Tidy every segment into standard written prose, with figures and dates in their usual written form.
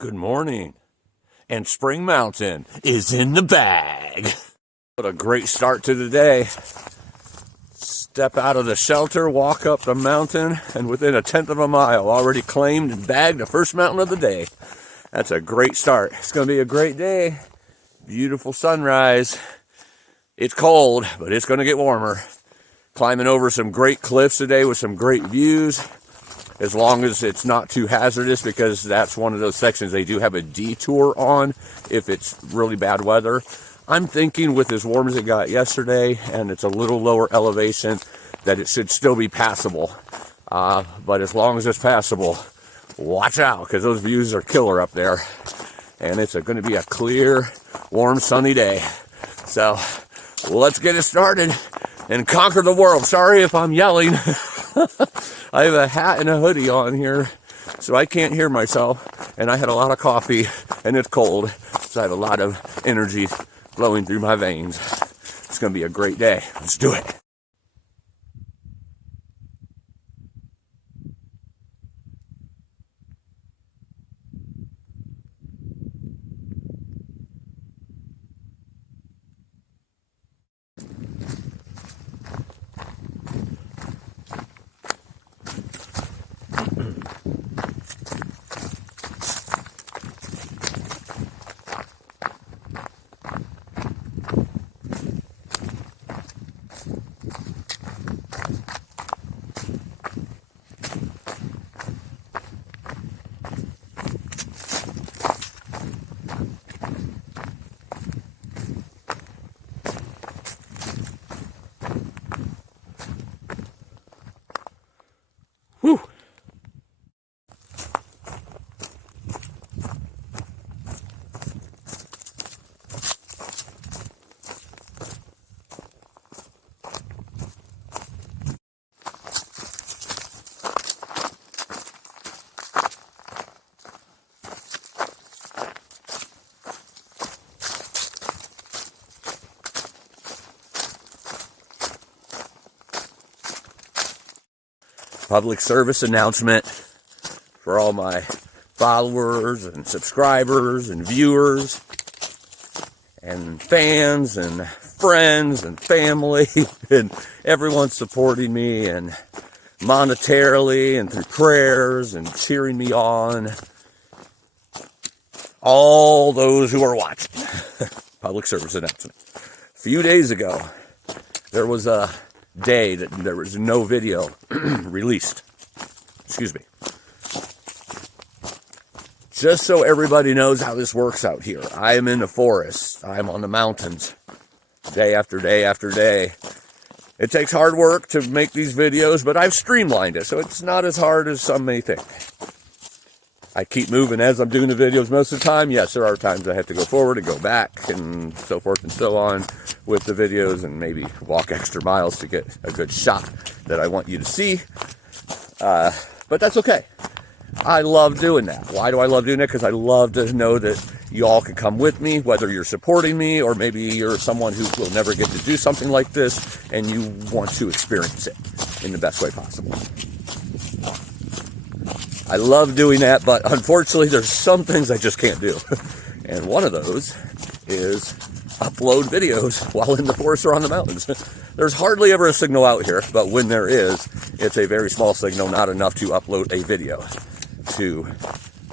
Good morning. And Spring Mountain is in the bag. What a great start to the day. Step out of the shelter, walk up the mountain, and within 1/10 of a mile, already claimed and bagged the first mountain of the day. That's a great start. It's going to be a great day. Beautiful sunrise. It's cold, but it's going to get warmer. Climbing over some great cliffs today with some great views. As long as it's not too hazardous, because that's one of those sections they do have a detour on if it's really bad weather. I'm thinking with as warm as it got yesterday and it's a little lower elevation that it should still be passable. But as long as it's passable, watch out, because those views are killer up there. And it's going to be a clear, warm, sunny day. So let's get it started and conquer the world. Sorry if I'm yelling. I have a hat and a hoodie on here, so I can't hear myself. And I had a lot of coffee, and it's cold, so I have a lot of energy flowing through my veins. It's going to be a great day. Let's do it. Whew. Public service announcement for all my followers and subscribers and viewers and fans and friends and family and everyone supporting me and monetarily and through prayers and cheering me on. All those who are watching. Public service announcement. A few days ago, there was a day that there was no video released. Excuse me. Just so everybody knows how this works out here. I am in the forest. I'm on the mountains day after day after day. It takes hard work to make these videos, but I've streamlined it, so it's not as hard as some may think. I keep moving as I'm doing the videos most of the time. Yes, there are times I have to go forward and go back and so forth and so on with the videos, and maybe walk extra miles to get a good shot that I want you to see. But that's okay. I love doing that. Why do I love doing that? Because I love to know that you all can come with me, whether you're supporting me or maybe you're someone who will never get to do something like this and you want to experience it in the best way possible. I love doing that, but unfortunately there's some things I just can't do. And one of those is upload videos while in the forest or on the mountains. There's hardly ever a signal out here, but when there is, it's a very small signal, not enough to upload a video to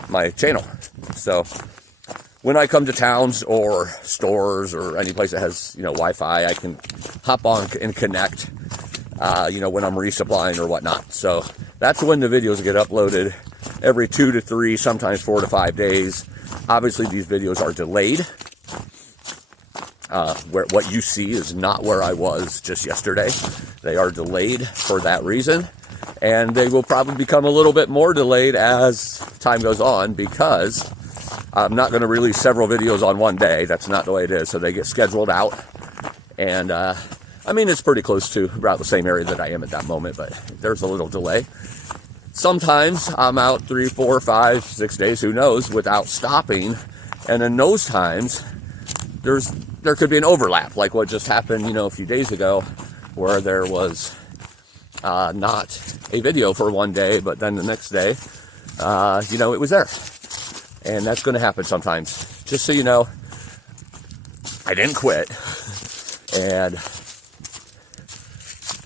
my channel. So when I come to towns or stores or any place that has, Wi-Fi, I can hop on and connect, when I'm resupplying or whatnot. So that's when the videos get uploaded, every 2 to 3, sometimes 4 to 5 days. Obviously, these videos are delayed. Where what you see is not where I was just yesterday. They are delayed for that reason. And they will probably become a little bit more delayed as time goes on, because I'm not going to release several videos on one day. That's not the way it is. So they get scheduled out. And, it's pretty close to about the same area that I am at that moment, but there's a little delay. Sometimes I'm out 3, 4, 5, 6 days, who knows, without stopping. And in those times, there could be an overlap, like what just happened, a few days ago, where there was not a video for one day, but then the next day, it was there. And that's going to happen sometimes. Just so you know, I didn't quit. And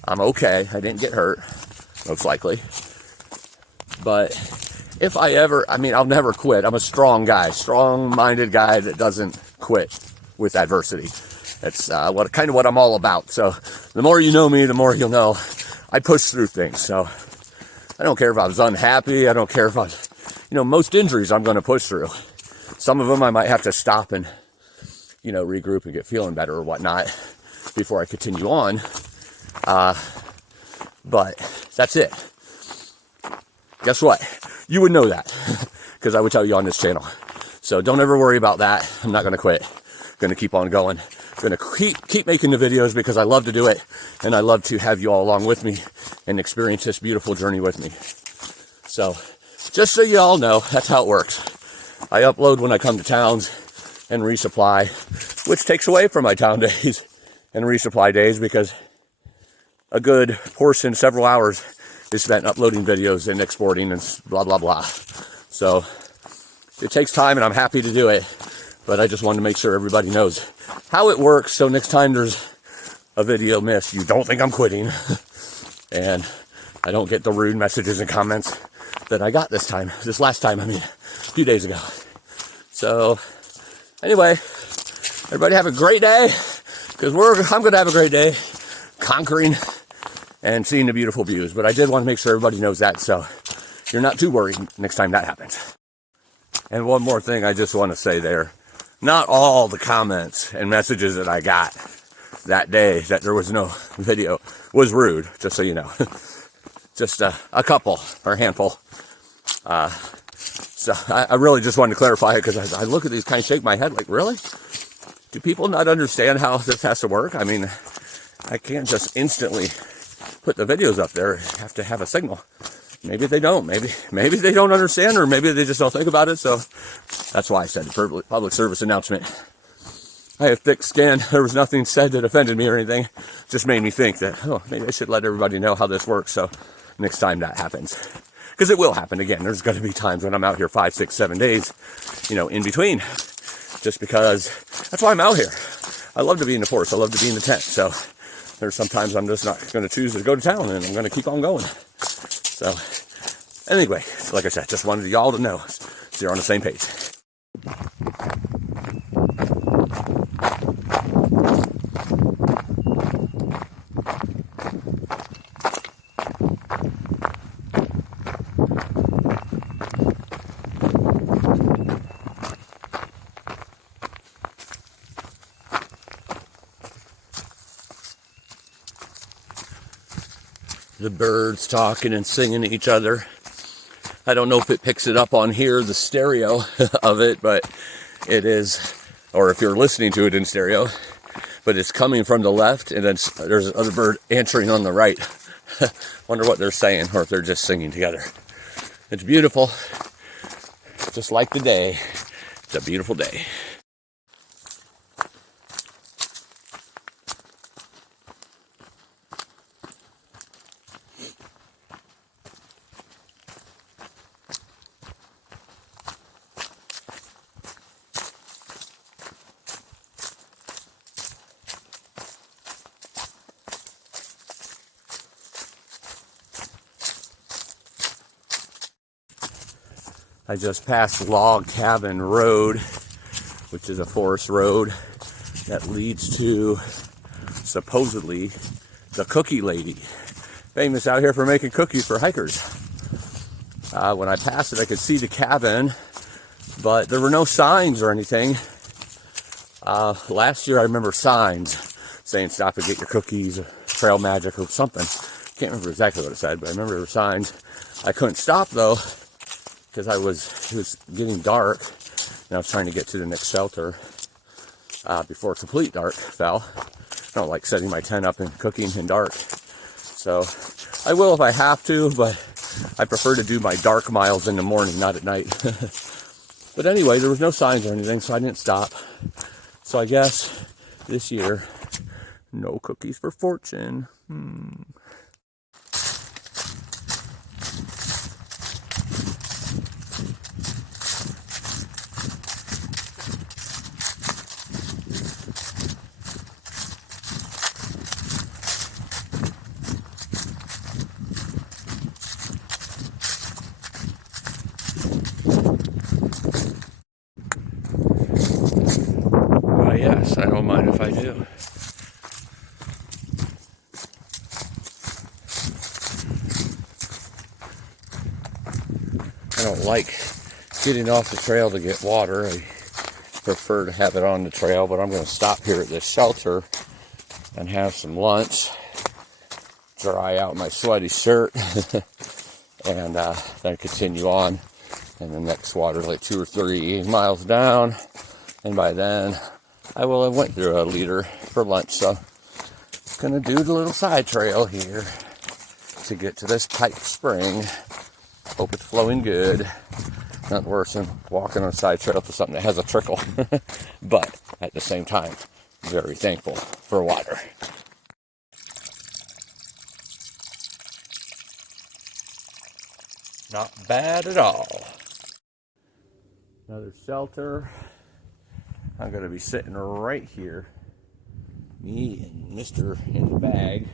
I'm okay. I didn't get hurt, most likely. But if I ever, I'll never quit. I'm a strong guy, strong-minded guy that doesn't quit with adversity. That's what I'm all about. So the more you know me, the more you'll know I push through things. So I don't care if I was unhappy. I don't care if I was, most injuries I'm going to push through. Some of them I might have to stop and, regroup and get feeling better or whatnot before I continue on. But that's it. Guess what? You would know that because I would tell you on this channel. So don't ever worry about that. I'm not going to quit. Going to keep on going. Going to keep making the videos because I love to do it. And I love to have you all along with me and experience this beautiful journey with me. So just so you all know, that's how it works. I upload when I come to towns and resupply, which takes away from my town days and resupply days because a good portion, several hours, is spent uploading videos and exporting and blah, blah, blah. So it takes time and I'm happy to do it, but I just wanted to make sure everybody knows how it works. So next time there's a video missed, you don't think I'm quitting and I don't get the rude messages and comments that I got this last time, a few days ago. So anyway, everybody have a great day because I'm going to have a great day conquering and seeing the beautiful views. But I did want to make sure everybody knows that, so you're not too worried next time that happens. And one more thing I just want to say there. Not all the comments and messages that I got that day that there was no video was rude, just so you know. Just a couple or a handful. So I really just wanted to clarify it because I look at these, kind of shake my head like, really? Do people not understand how this has to work? I can't just instantly put the videos up there. I have to have a signal. Maybe they don't. Maybe they don't understand, or maybe they just don't think about it. So that's why I said the public service announcement. I have thick skin. There was nothing said that offended me or anything. Just made me think that, maybe I should let everybody know how this works. So next time that happens, because it will happen again. There's going to be times when I'm out here 5, 6, 7 days, in between, just because that's why I'm out here. I love to be in the forest. I love to be in the tent. So there's sometimes I'm just not going to choose to go to town, and I'm going to keep on going. So anyway, like I said, just wanted y'all to know so you're on the same page. The birds talking and singing to each other. I don't know if it picks it up on here, the stereo of it, but it is, or if you're listening to it in stereo, but it's coming from the left, and then there's another bird answering on the right. Wonder what they're saying, or if they're just singing together. It's beautiful, just like the day. It's a beautiful day. I just passed Log Cabin Road, which is a forest road that leads to, supposedly, the Cookie Lady. Famous out here for making cookies for hikers. When I passed it, I could see the cabin, but there were no signs or anything. Last year, I remember signs saying stop and get your cookies, Trail Magic or something. Can't remember exactly what it said, but I remember there were signs. I couldn't stop, though, because it was getting dark, and I was trying to get to the next shelter before complete dark fell. I don't like setting my tent up and cooking in dark. So I will if I have to, but I prefer to do my dark miles in the morning, not at night. But anyway, there was no signs or anything, so I didn't stop. So I guess this year, no cookies for fortune. I don't mind if I do. I don't like getting off the trail to get water. I prefer to have it on the trail, but I'm going to stop here at this shelter and have some lunch, dry out my sweaty shirt, and then continue on. And the next water like 2 or 3 miles down, and by then I will have went through a liter for lunch. So gonna do the little side trail here to get to this pipe spring. Hope it's flowing good. Not worse than walking on a side trail to something that has a trickle. But at the same time, very thankful for water. Not bad at all. Another shelter. I'm going to be sitting right here. Me and Mr. in the bag.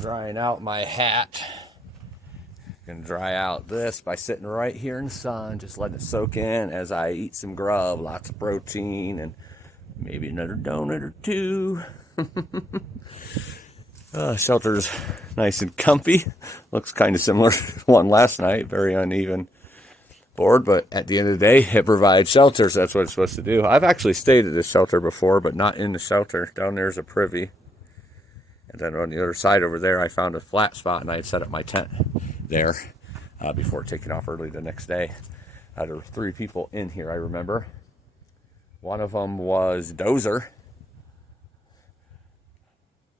Drying out my hat. Going to dry out this by sitting right here in the sun. Just letting it soak in as I eat some grub. Lots of protein and maybe another donut or two. Shelter's nice and comfy. Looks kind of similar to the one last night. Very uneven board, but at the end of the day, it provides shelter, so that's what it's supposed to do. I've actually stayed at this shelter before, but not in the shelter. Down there's a privy. And then on the other side over there, I found a flat spot, and I set up my tent there before taking off early the next day. There were 3 people in here, I remember. One of them was Dozer.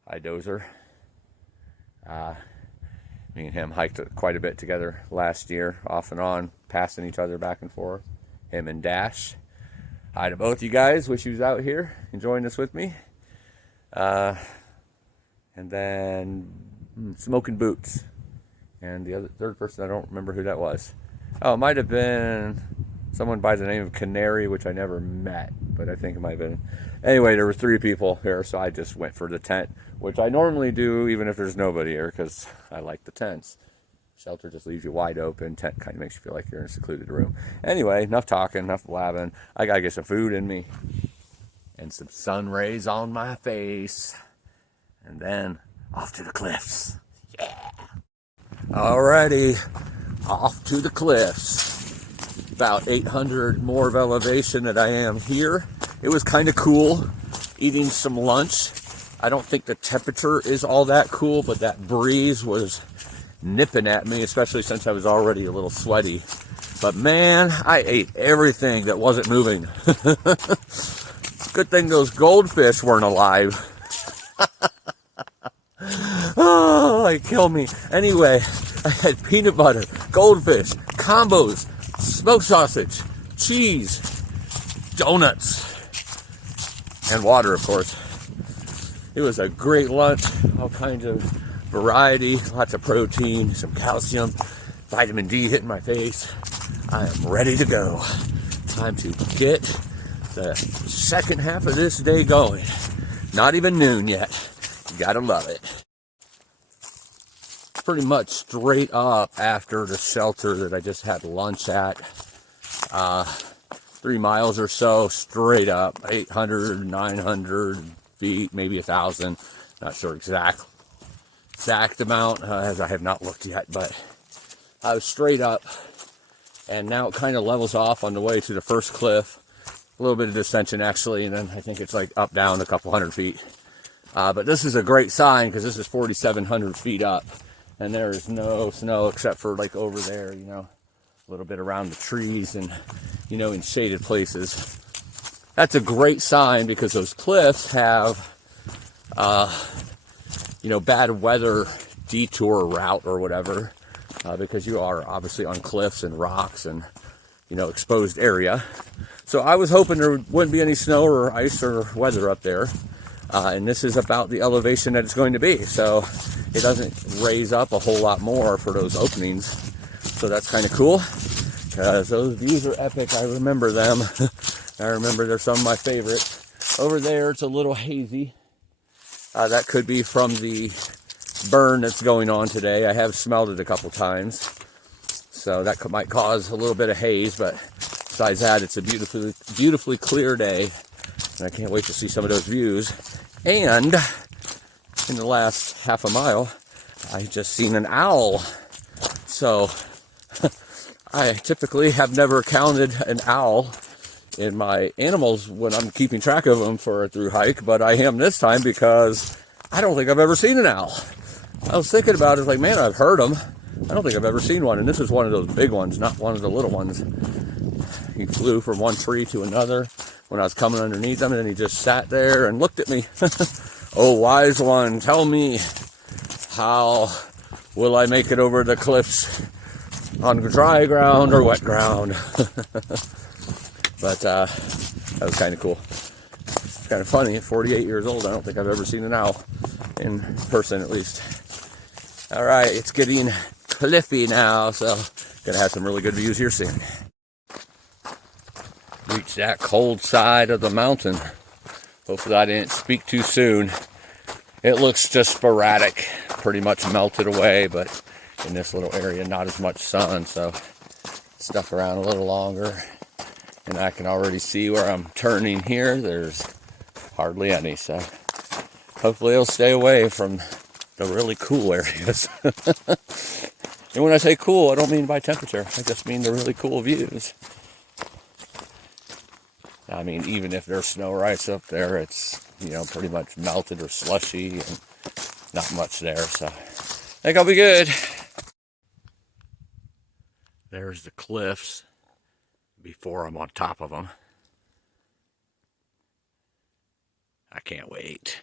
Hi, Dozer. Me and him hiked quite a bit together last year, off and on, passing each other back and forth. Him and Dash. Hi to both you guys. Wish you was out here enjoying this with me. And then Smoking Boots. And the third person, I don't remember who that was. Oh, it might have been someone by the name of Canary, which I never met, but I think it might have been. Anyway, there were 3 people here, so I just went for the tent, which I normally do even if there's nobody here, because I like the tents. Shelter just leaves you wide open. Tent kind of makes you feel like you're in a secluded room. Anyway, enough talking, enough blabbing. I got to get some food in me and some sun rays on my face. And then off to the cliffs. Yeah. Alrighty, off to the cliffs. About 800 more of elevation that I am here. It was kind of cool eating some lunch. I don't think the temperature is all that cool, but that breeze was nipping at me, especially since I was already a little sweaty. But man, I ate everything that wasn't moving. Good thing those goldfish weren't alive. Oh, they killed me. Anyway, I had peanut butter, goldfish, combos, smoked sausage, cheese, donuts, and water, of course. It was a great lunch, all kinds of variety, lots of protein, some calcium, vitamin D hitting my face. I am ready to go. Time to get the second half of this day going. Not even noon yet. You gotta love it. Pretty much straight up after the shelter that I just had lunch at. 3 miles or so straight up, 800, 900 feet, maybe 1,000. Not sure exact amount, as I have not looked yet, but I was straight up, and now it kind of levels off on the way to the first cliff. A little bit of descension actually, and then I think it's like up down a couple hundred feet. But this is a great sign because this is 4,700 feet up, and there is no snow except for like over there, you know, a little bit around the trees and, you know, in shaded places. That's a great sign because those cliffs have, you know, bad weather detour route or whatever, because you are obviously on cliffs and rocks and, you know, exposed area. So I was hoping there wouldn't be any snow or ice or weather up there. And this is about the elevation that it's going to be. So it doesn't raise up a whole lot more for those openings. So that's kind of cool because those views are epic. I remember them. I remember they're some of my favorites. Over there, it's a little hazy. That could be from the burn that's going on today. I have smelled it a couple times. So that might cause a little bit of haze, but besides that, it's a beautifully clear day. And I can't wait to see some of those views. And in the last half a mile, I just seen an owl. So I typically have never counted an owl in my animals when I'm keeping track of them for a through hike, but I am this time because I don't think I've ever seen an owl. I was thinking about it, like, man, I've heard them. I don't think I've ever seen one, and this is one of those big ones, not one of the little ones. He flew from one tree to another when I was coming underneath him, and then he just sat there and looked at me. Oh, wise one, tell me, how will I make it over the cliffs on dry ground or wet ground? But that was kind of cool. It's kind of funny. At 48 years old, I don't think I've ever seen an owl in person, at least. All right, it's getting cliffy now, so gonna have some really good views here soon. Reached that cold side of the mountain. Hopefully I didn't speak too soon. It looks just sporadic, pretty much melted away, but in this little area, not as much sun, so stuck around a little longer. And I can already see where I'm turning here. There's hardly any, so hopefully it'll stay away from the really cool areas. And when I say cool, I don't mean by temperature. I just mean the really cool views. I mean, even if there's snow or ice up there, it's, you know, pretty much melted or slushy and not much there, so I think I'll be good. There's the cliffs before I'm on top of them. I can't wait.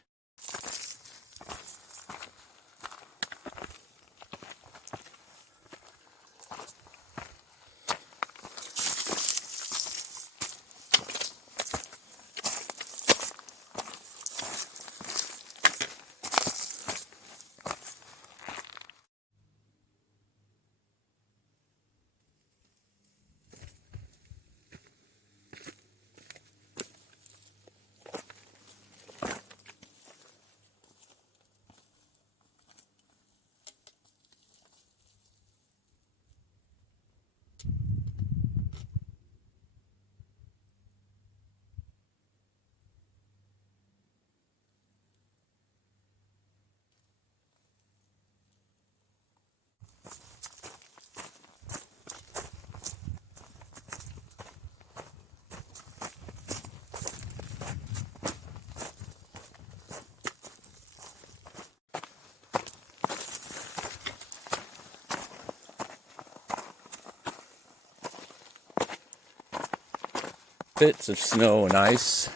Bits of snow and ice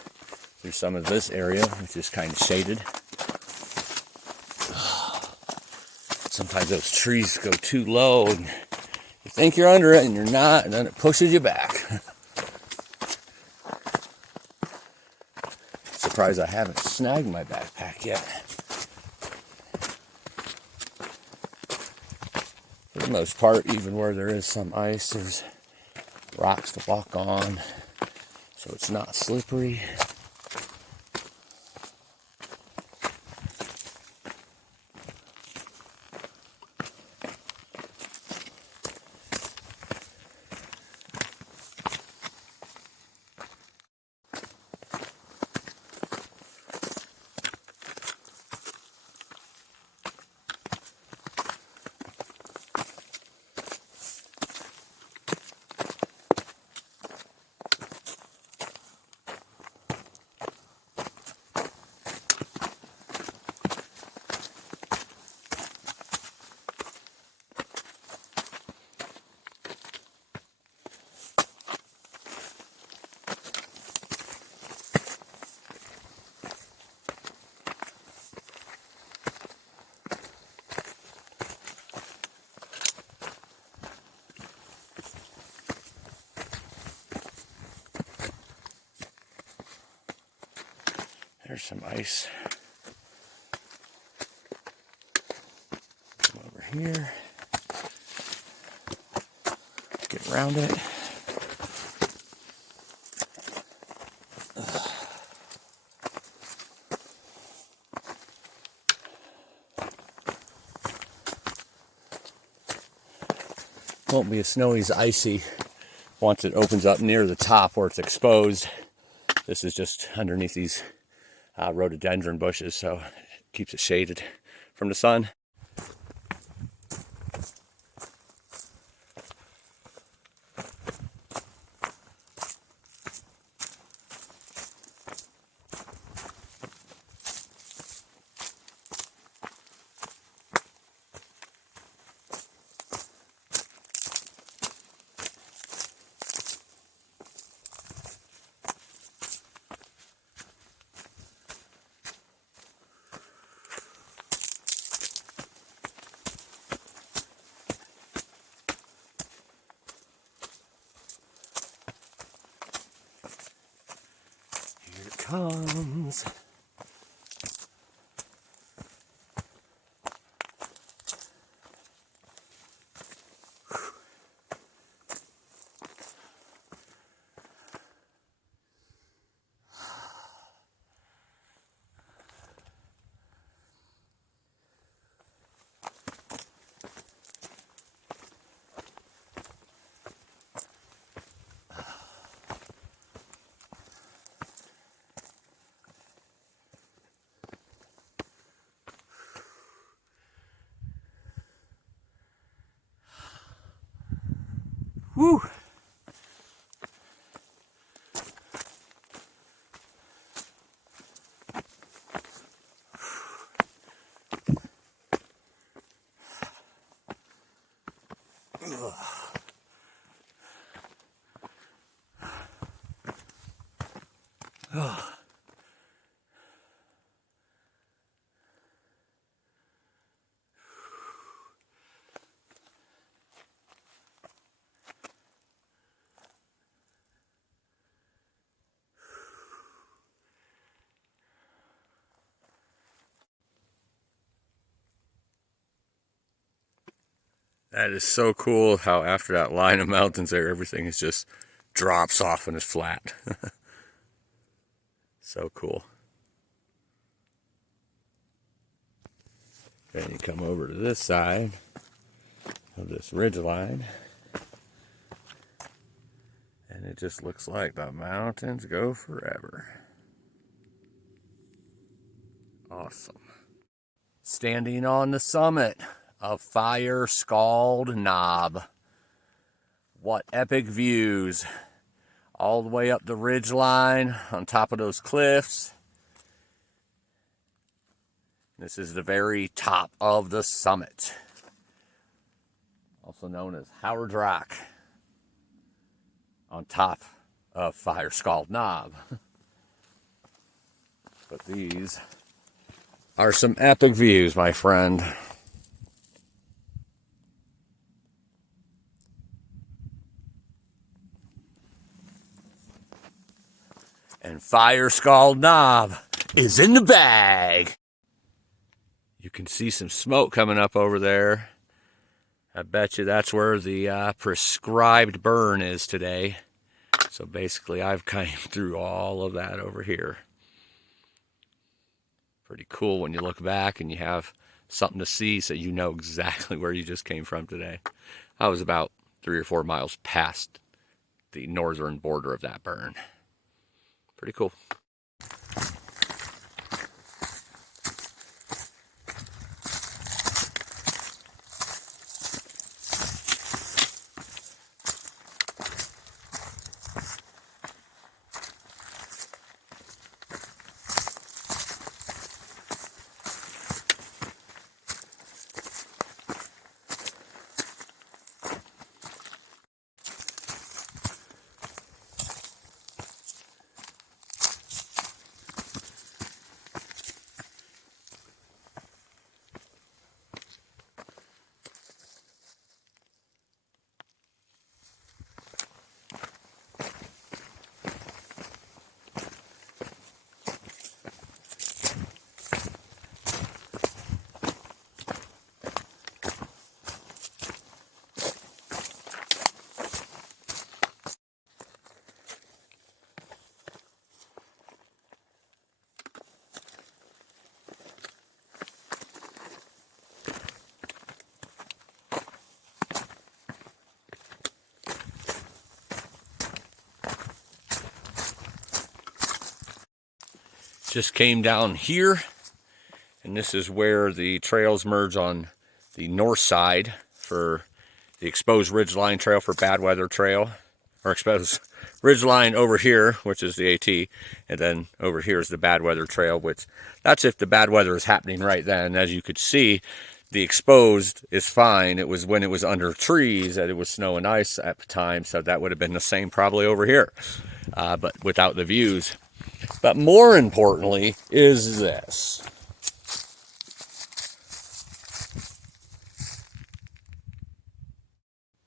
through some of this area, which is kind of shaded. Sometimes those trees go too low and you think you're under it and you're not, and then it pushes you back. Surprised I haven't snagged my backpack yet. For the most part, even where there is some ice, there's rocks to walk on, so it's not slippery. There's some ice. Come over here. Get around it. Won't be as snowy as icy once it opens up near the top where it's exposed. This is just underneath these rhododendron bushes, so it keeps it shaded from the sun. Here it comes. Woo! That is so cool how after that line of mountains there, everything is just drops off and is flat. So cool. Then you come over to this side of this ridge line, and it just looks like the mountains go forever. Awesome. Standing on the summit of Fire Scald Knob. What epic views. All the way up the ridge line on top of those cliffs. This is the very top of the summit, also known as Howard Rock, on top of Fire Scald Knob. But these are some epic views, my friend. And Fire Scald Knob is in the bag. You can see some smoke coming up over there. I bet you that's where the prescribed burn is today. So basically I've came through all of that over here. Pretty cool when you look back and you have something to see so you know exactly where you just came from today. I was about 3 or 4 miles past the northern border of that burn. Pretty cool. just came down here, and this is where the trails merge on the north side for the exposed ridgeline trail for bad weather trail, or exposed ridgeline over here, which is the AT, and then over here is the bad weather trail, which that's if the bad weather is happening right then. As you could see, the exposed is fine. It was when it was under trees that it was snow and ice at the time, so that would have been the same probably over here, but without the views. But more importantly is this.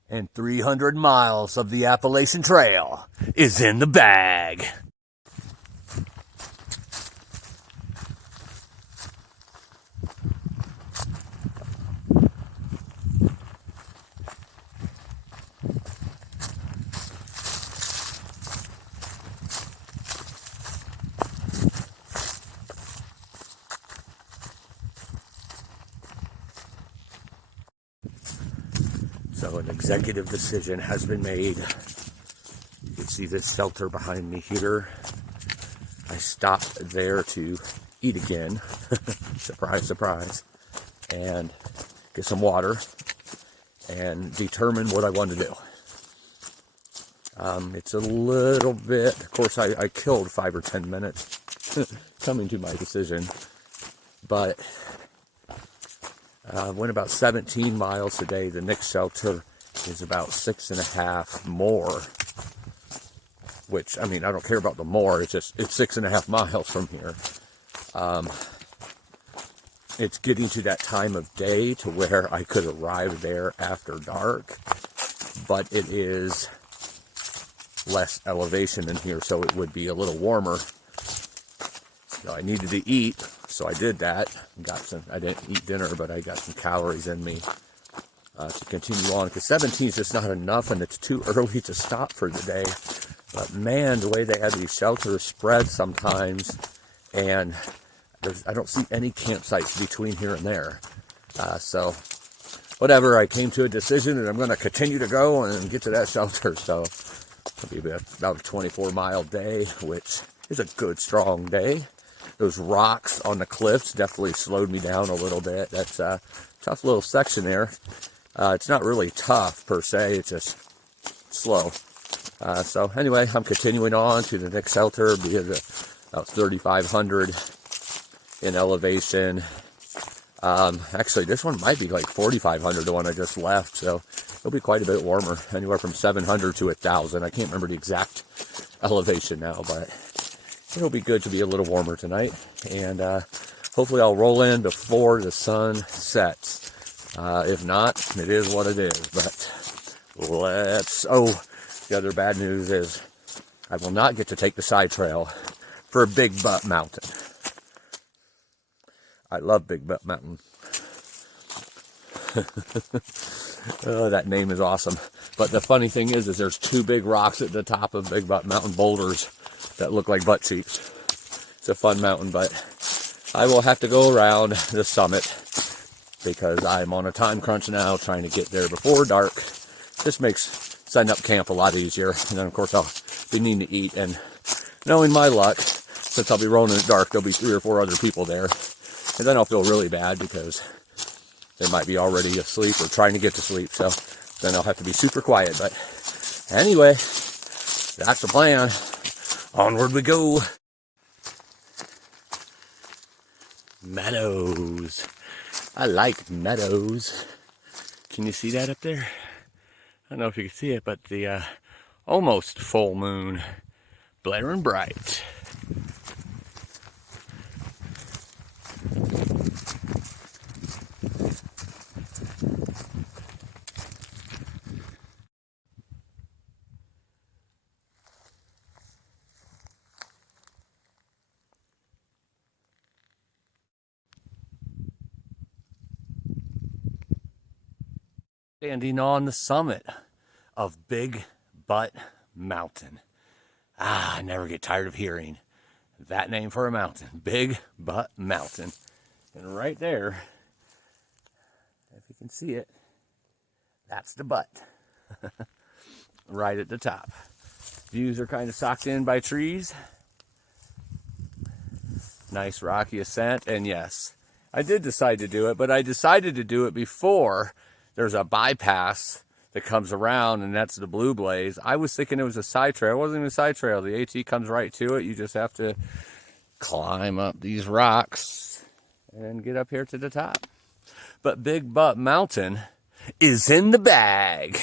And 300 miles of the Appalachian Trail is in the bag. So an executive decision has been made. You can see this shelter behind me here. I stopped there to eat again. Surprise, surprise. And get some water and determine what I want to do. It's a little bit, of course I killed 5 or 10 minutes coming to my decision, but went about 17 miles today. The next shelter is about 6.5 more, which, I mean, I don't care about the more, it's 6.5 miles from here. It's getting to that time of day to where I could arrive there after dark, but it is less elevation in here, so it would be a little warmer. So I needed to eat, so I did that. Got some. I didn't eat dinner, but I got some calories in me to continue on, because 17 is just not enough, and it's too early to stop for the day. But man, the way they have these shelters spread sometimes, and I don't see any campsites between here and there. So whatever, I came to a decision, and I'm going to continue to go and get to that shelter. So it'll be about a 24-mile day, which is a good, strong day. Those rocks on the cliffs definitely slowed me down a little bit. That's a tough little section there. It's not really tough per se, it's just slow. So anyway, I'm continuing on to the next shelter, be at about 3,500 in elevation. Actually, this one might be like 4,500, the one I just left, so it'll be quite a bit warmer, anywhere from 700 to 1,000. I can't remember the exact elevation now, but it'll be good to be a little warmer tonight, and hopefully I'll roll in before the sun sets. If not, it is what it is, but the other bad news is I will not get to take the side trail for Big Butt Mountain. I love Big Butt Mountain. Oh, that name is awesome. But the funny thing is there's 2 big rocks at the top of Big Butt Mountain, boulders that look like butt cheeks. It's a fun mountain, but I will have to go around the summit because I'm on a time crunch now, trying to get there before dark. This makes setting up camp a lot easier. And then, of course, I'll be needing to eat. And knowing my luck, since I'll be rolling in the dark, there'll be 3 or 4 other people there. And then I'll feel really bad because they might be already asleep or trying to get to sleep. So then I'll have to be super quiet. But anyway, that's the plan. Onward we go. Meadows. I like meadows. Can you see that up there? I don't know if you can see it, but the almost full moon, blaring bright. Standing on the summit of Big Butt Mountain. I never get tired of hearing that name for a mountain. Big Butt Mountain. And right there, if you can see it, that's the butt. Right at the top. Views are kind of socked in by trees. Nice rocky ascent. And yes, I did decide to do it, but I decided to do it before there's a bypass that comes around, and that's the Blue Blaze. I was thinking it was a side trail. It wasn't even a side trail. The AT comes right to it. You just have to climb up these rocks and get up here to the top. But Big Butt Mountain is in the bag.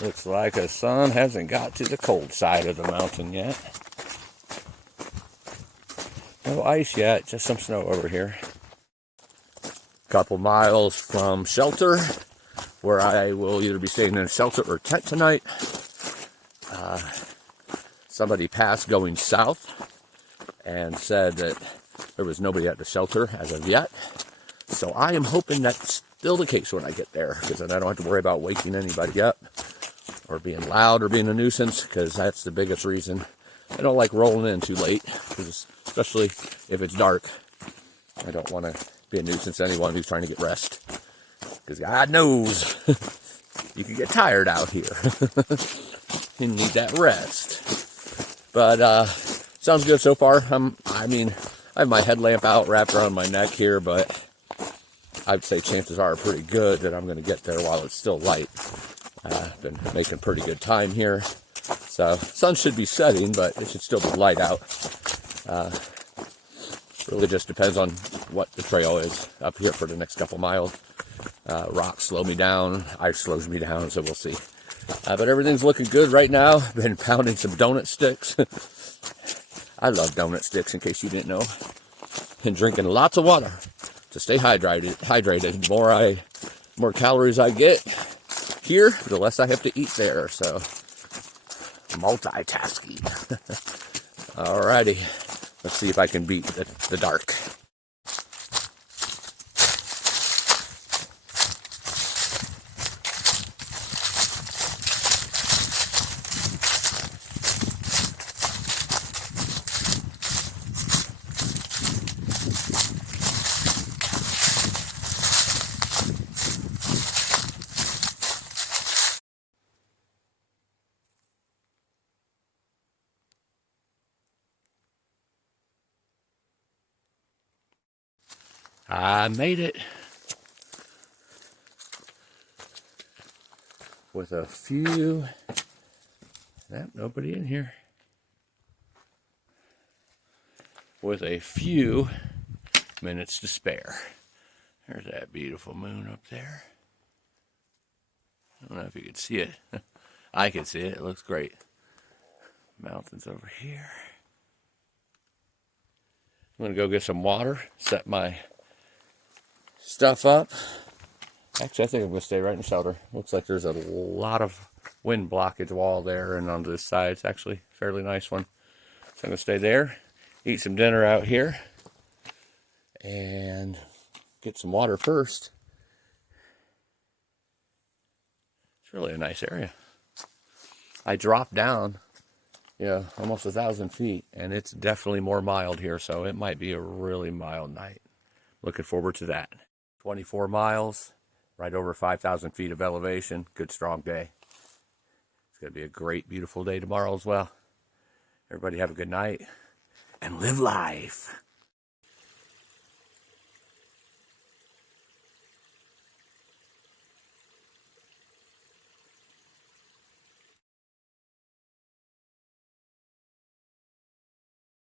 Looks like the sun hasn't got to the cold side of the mountain yet. No ice yet, just some snow over here. Couple miles from shelter, where I will either be staying in a shelter or tent tonight. Somebody passed going south and said that there was nobody at the shelter as of yet. So I am hoping that's still the case when I get there, because then I don't have to worry about waking anybody up or being loud or being a nuisance, because that's the biggest reason I don't like rolling in too late, especially if it's dark. I don't want to be a nuisance to anyone who's trying to get rest, because God knows you can get tired out here. You need that rest. But sounds good so far. I mean, I have my headlamp out wrapped around my neck here, but I'd say chances are pretty good that I'm going to get there while it's still light. Been making pretty good time here. So sun should be setting, but it should still be light out. Really just depends on what the trail is up here for the next couple miles. Rocks slow me down, ice slows me down, so we'll see. But everything's looking good right now. Been pounding some donut sticks. I love donut sticks, in case you didn't know. And drinking lots of water to stay hydrated. The more calories I get here, the less I have to eat there. So multitasking. Alrighty, let's see if I can beat the dark. I made it with a few, nobody in here, with a few minutes to spare. There's that beautiful moon up there. I don't know if you can see it. I can see it. It looks great. Mountains over here. I'm going to go get some water, set my stuff up. Actually, I think I'm going to stay right in shelter. Looks like there's a lot of wind blockage wall there, and on this side, it's actually a fairly nice one. So I'm going to stay there, eat some dinner out here, and get some water first. It's really a nice area. I dropped down, almost 1,000 feet, and it's definitely more mild here, so it might be a really mild night. Looking forward to that. 24 miles, right over 5,000 feet of elevation. Good, strong day. It's going to be a great, beautiful day tomorrow as well. Everybody have a good night and live life.